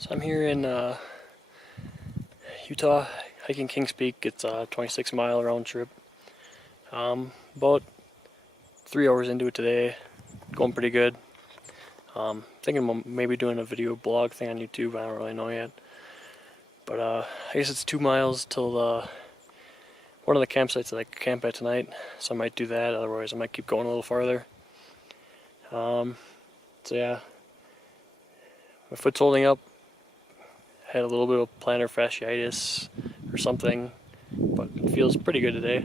So I'm here in Utah, hiking Kings Peak. It's a 26-mile round trip. About 3 hours into it today, going pretty good. Thinking of maybe doing a video blog thing on YouTube. I don't really know yet. But I guess it's 2 miles till one of the campsites that I can camp at tonight. So I might do that. Otherwise, I might keep going a little farther. So yeah, my foot's holding up. Had a little bit of plantar fasciitis or something, but it feels pretty good today.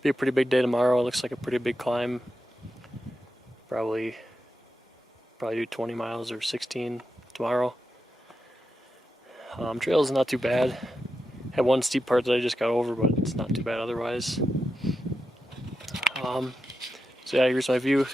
Be a pretty big day tomorrow. It looks like a pretty big climb. Probably do 20 miles or 16 tomorrow. Trail is not too bad. Had one steep part that I just got over, but it's not too bad otherwise. So yeah, here's my view.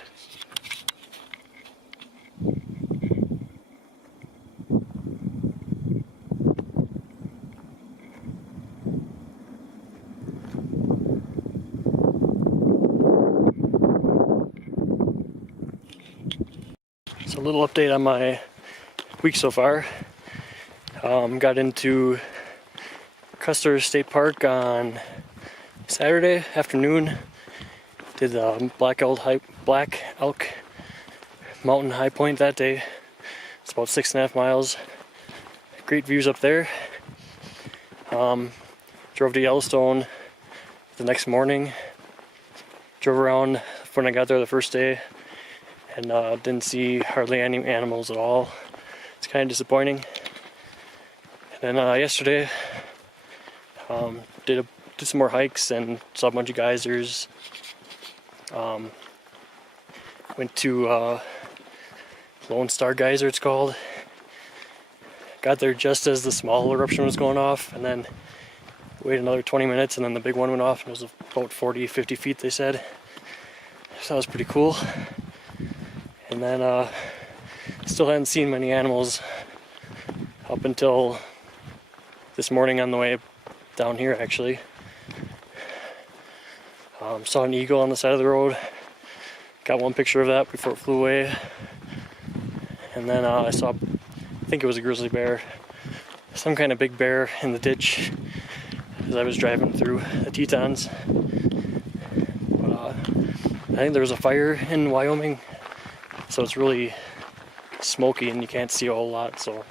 So a little update on my week so far. Got into Custer State Park on Saturday afternoon. Did the Black Elk Mountain Highpoint that day. It's about 6.5 miles. Great views up there. Drove to Yellowstone the next morning. Drove around when I got there the first day. And didn't see hardly any animals at all. It's kind of disappointing. And then yesterday, did some more hikes and saw a bunch of geysers. Went to Lone Star Geyser, it's called. Got there just as the small eruption was going off, and then waited another 20 minutes, and then the big one went off, and it was about 40-50 feet, they said. So that was pretty cool. And then still hadn't seen many animals up until this morning on the way down here, actually. Saw an eagle on the side of the road. Got one picture of that before it flew away. And then I saw, I think it was a grizzly bear, some kind of big bear in the ditch as I was driving through the Tetons. But, I think there was a fire in Wyoming. So it's really smoky and you can't see a whole lot, so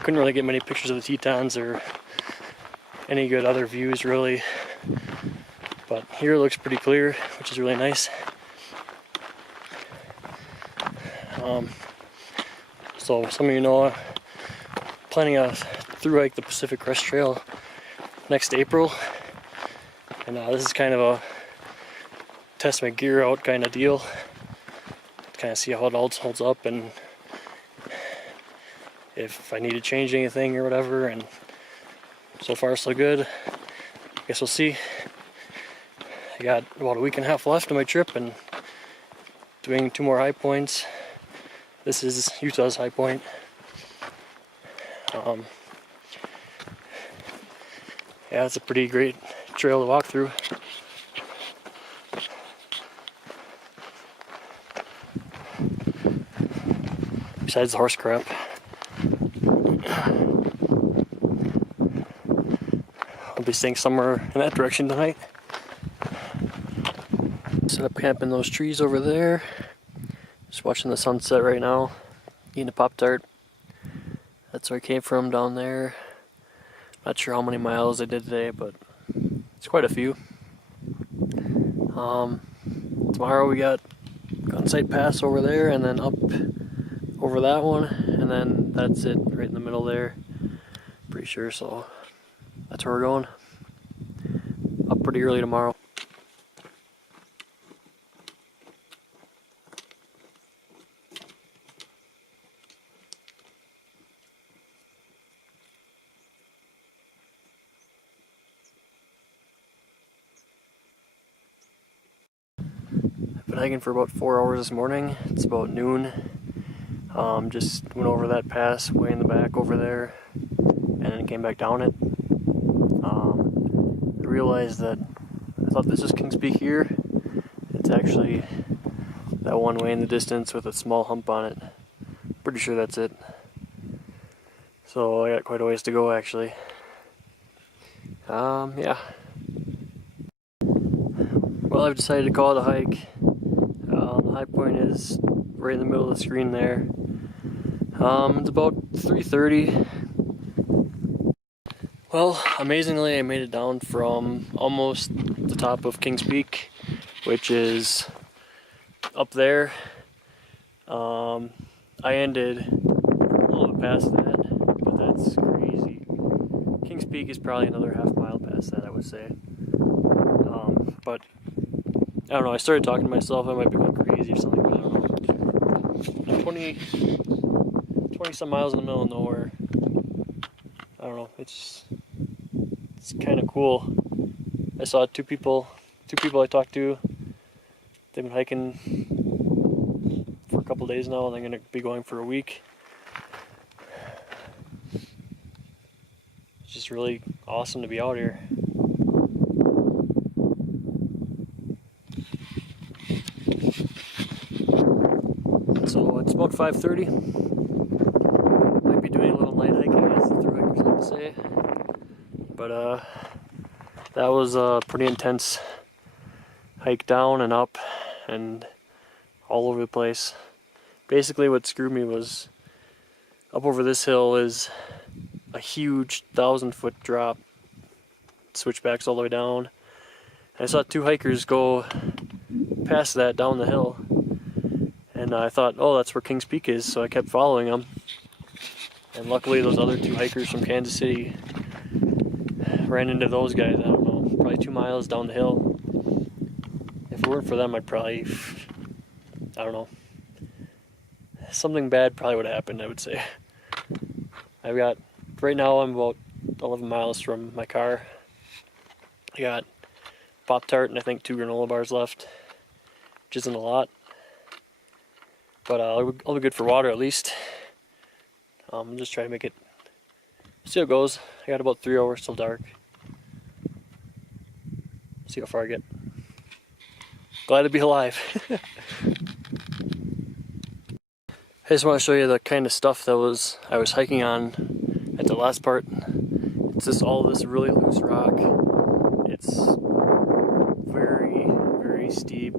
couldn't really get many pictures of the Tetons or any good other views really. But here it looks pretty clear, which is really nice. So some of you know I'm planning a through hike the Pacific Crest Trail next April, and this is kind of a test my gear out kind of deal. Kind of see how it all holds up and if I need to change anything or whatever, and so far so good. Guess we'll see. I got about a week and a half left of my trip and doing 2 more high points. This is Utah's high point. Yeah, it's a pretty great trail to walk through. Besides the horse crap. I'll be staying somewhere in that direction tonight. Set up camp in those trees over there. Just watching the sunset right now. Eating a Pop-Tart. That's where I came from, down there. Not sure how many miles I did today, but it's quite a few. Tomorrow we got Gunsight Pass over there, and then up over that one, and then that's it right in the middle there, pretty sure. So that's where we're going. Up pretty early tomorrow. I've been hiking for about 4 hours this morning. It's about noon. Just went over that pass way in the back over there and then came back down it. I realized that I thought this was Kings Peak here. It's actually that one way in the distance with a small hump on it. Pretty sure that's it. So I got quite a ways to go actually. Yeah. Well, I've decided to call it a hike. The high point is right in the middle of the screen there. It's about 3:30. Well, amazingly, I made it down from almost the top of Kings Peak, which is up there. I ended a little bit past that, but that's crazy. Kings Peak is probably another half mile past that, I would say. But I don't know, I started talking to myself, I might be going crazy or something, but I don't know. 20 some miles in the middle of nowhere. I don't know, it's kind of cool. I saw two people I talked to. They've been hiking for a couple days now, and they're going to be going for a week. It's just really awesome to be out here. So it's about 5:30. Might be doing a little night hiking, as the thru hikers like to say. But that was a pretty intense hike down and up and all over the place. Basically what screwed me was up over this hill is a huge 1,000-foot drop. Switchbacks all the way down. I saw two hikers go past that down the hill. And I thought, oh, that's where Kings Peak is, so I kept following them. And luckily those other two hikers from Kansas City ran into those guys, I don't know, probably 2 miles down the hill. If it weren't for them, I'd probably, I don't know, something bad probably would have happened, I would say. Right now I'm about 11 miles from my car. I got Pop-Tart and I think 2 granola bars left, which isn't a lot. But I'll be good for water at least. I'm just trying to make it, see how it goes. I got about 3 hours till dark. See how far I get. Glad to be alive. I just want to show you the kind of stuff that I was hiking on at the last part. It's just all this really loose rock. It's very, very steep.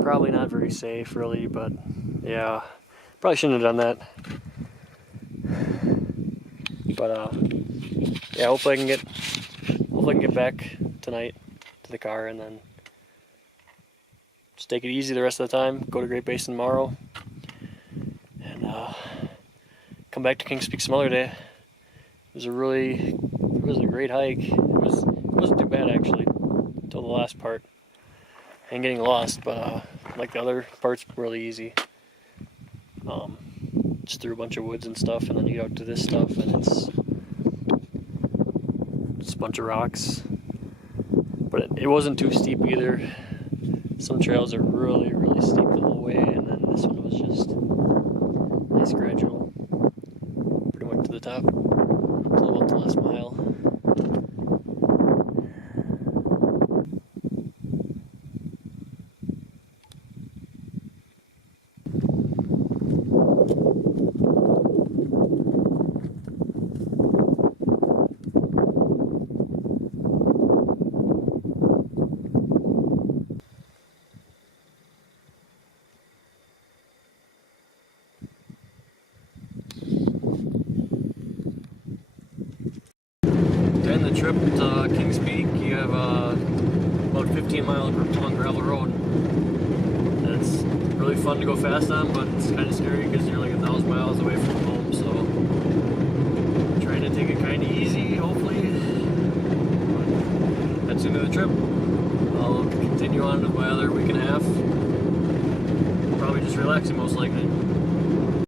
Probably not very safe, really, but yeah, probably shouldn't have done that. But yeah, hopefully I can get back tonight to the car and then just take it easy the rest of the time. Go to Great Basin tomorrow and come back to Kings Peak some other day. It was a great hike. It wasn't too bad actually until the last part and getting lost, but like the other parts, really easy. Just through a bunch of woods and stuff, and then you get out to this stuff, and it's just a bunch of rocks. But it wasn't too steep either. Some trails are really, really steep the whole way, and then this one was just nice gradual. Pretty much to the top. It's about the last mile. To end the trip to Kings Peak, you have about 15-mile long gravel road. And it's really fun to go fast on, but it's kind of scary because you're like 1,000 miles away from home. So trying to take it kind of easy, hopefully. But that's the end of the trip. I'll continue on with my other week and a half. Probably just relaxing, most likely.